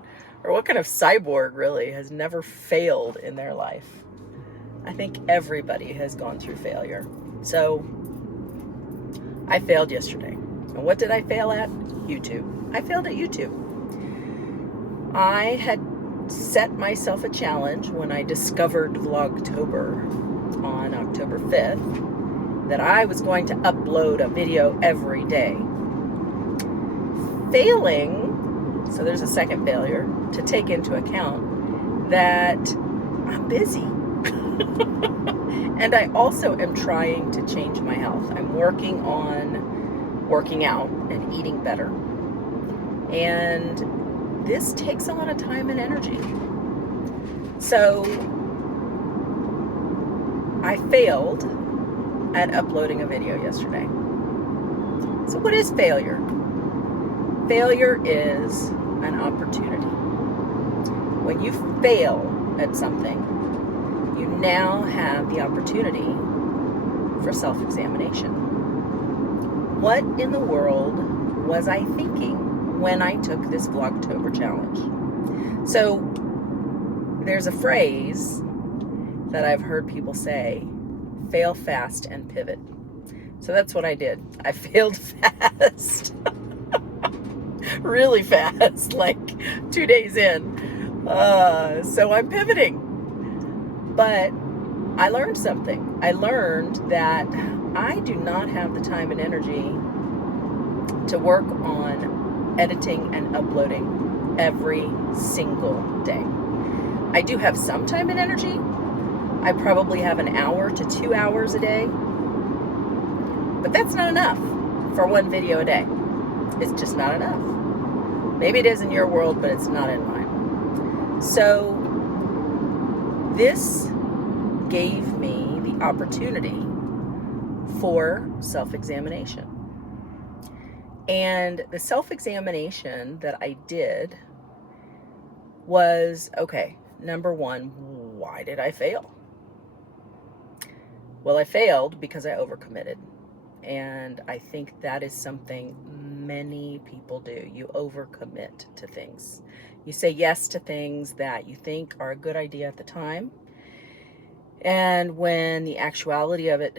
person, or what kind of cyborg really has never failed in their life? I think everybody has gone through failure. So I failed yesterday. And what did I fail at? YouTube. I failed at YouTube. I had set myself a challenge when I discovered Vlogtober on October 5th that I was going to upload a video every day. Failing, so there's a second failure, to take into account that I'm busy. And I also am trying to change my health. I'm working on working out and eating better. And this takes a lot of time and energy. So I failed at uploading a video yesterday. So what is failure? Failure is an opportunity. When you fail at something, you now have the opportunity for self-examination. What in the world was I thinking when I took this Vlogtober challenge? So there's a phrase that I've heard people say, fail fast and pivot. So that's what I did. I failed fast. Really fast, like 2 days in. So I'm pivoting. But I learned something. I learned that I do not have the time and energy to work on editing and uploading every single day. I do have some time and energy. I probably have an hour to 2 hours a day. But that's not enough for one video a day. It's just not enough. Maybe it is in your world, but it's not in mine. So this gave me the opportunity for self-examination. And the self-examination that I did was, okay, number one, why did I fail? Well, I failed because I overcommitted. And I think that is something many people do. You overcommit to things. You say yes to things that you think are a good idea at the time. And when the actuality of it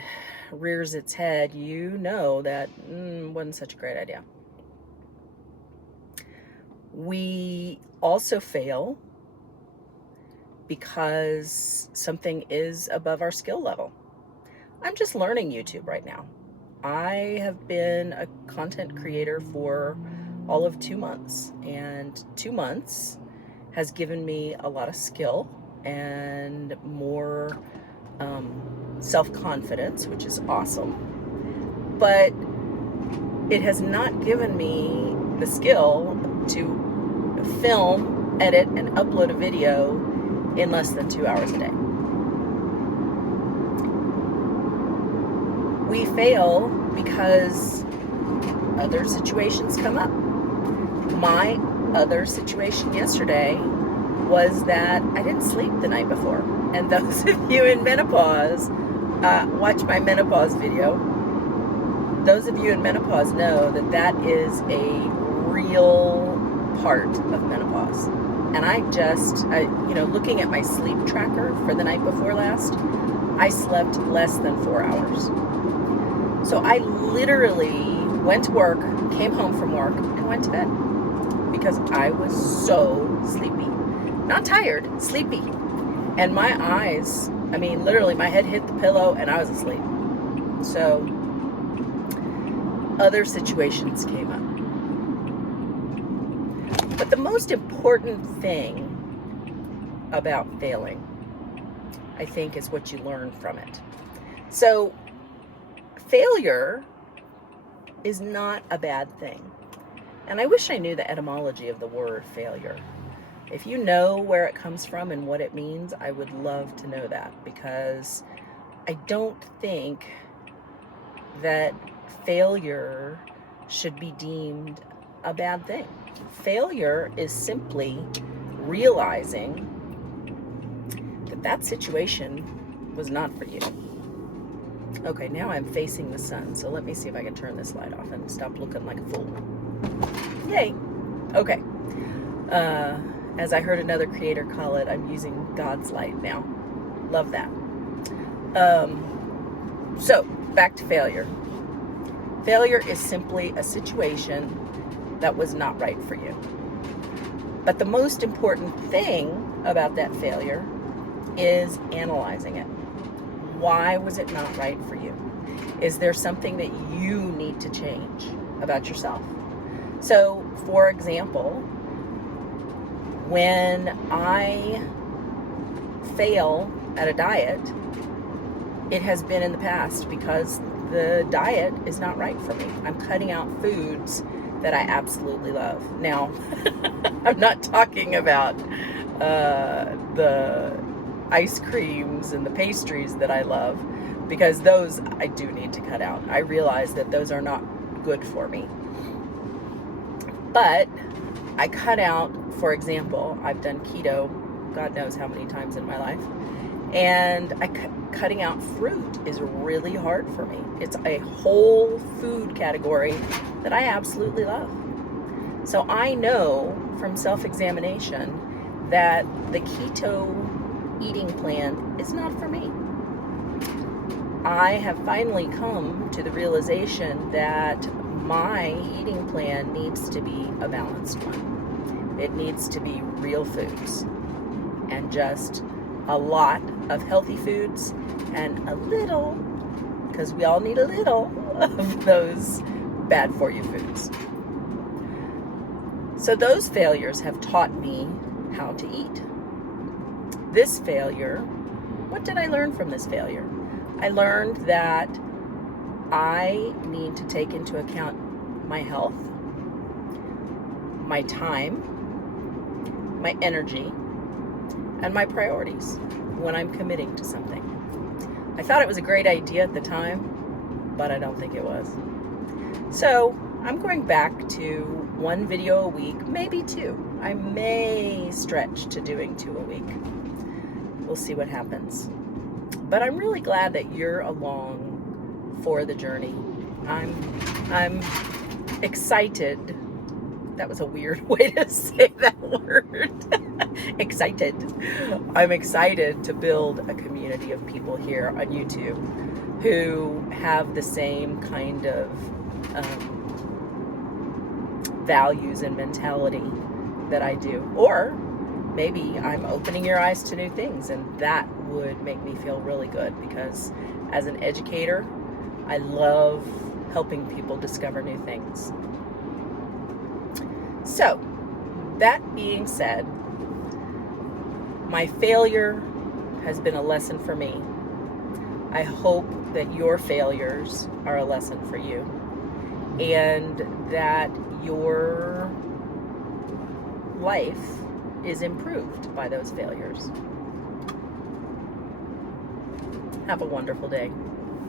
rears its head, you know that wasn't such a great idea. We also fail because something is above our skill level. I'm just learning YouTube right now. I have been a content creator for all of 2 months, and 2 months has given me a lot of skill and more self-confidence, which is awesome. But it has not given me the skill to film, edit, and upload a video in less than 2 hours a day. We fail because other situations come up. My other situation yesterday was that I didn't sleep the night before. And those of you in menopause, watch my menopause video. Those of you in menopause know that that is a real part of menopause. And looking at my sleep tracker for the night before last, I slept less than 4 hours. So I literally went to work, came home from work, and went to bed because I was so sleepy. Not tired, sleepy. And my eyes, literally my head hit the pillow and I was asleep. So other situations came up. But the most important thing about failing, I think, is what you learn from it. So failure is not a bad thing. And I wish I knew the etymology of the word failure. If you know where it comes from and what it means, I would love to know that, because I don't think that failure should be deemed a bad thing. Failure is simply realizing that that situation was not for you. Okay, now I'm facing the sun, so let me see if I can turn this light off and stop looking like a fool. Yay. Okay. As I heard another creator call it, I'm using God's light now. Love that. So, back to failure. Failure is simply a situation that was not right for you. But the most important thing about that failure is analyzing it. Why was it not right for you? Is there something that you need to change about yourself? So, for example, when I fail at a diet, it has been in the past because the diet is not right for me. I'm cutting out foods that I absolutely love. Now, I'm not talking about the ice creams and the pastries that I love, because those I do need to cut out. I realize that those are not good for me. But I cut out, for example, I've done keto God knows how many times in my life, and cutting out fruit is really hard for me. It's a whole food category that I absolutely love. So I know from self-examination that the keto eating plan is not for me. I have finally come to the realization that my eating plan needs to be a balanced one. It needs to be real foods and just a lot of healthy foods and a little, because we all need a little of those bad for you foods. So those failures have taught me how to eat. This failure, what did I learn from this failure? I learned that I need to take into account my health, my time, my energy, and my priorities when I'm committing to something. I thought it was a great idea at the time, but I don't think it was. So I'm going back to 1 video a week, maybe 2. I may stretch to doing 2 a week. We'll see what happens. But I'm really glad that you're along for the journey. I'm excited. That was a weird way to say that word. Excited. I'm excited to build a community of people here on YouTube who have the same kind of values and mentality that I do. Or maybe I'm opening your eyes to new things, and that would make me feel really good, because as an educator, I love helping people discover new things. So, that being said, my failure has been a lesson for me. I hope that your failures are a lesson for you, and that your life is improved by those failures. Have a wonderful day.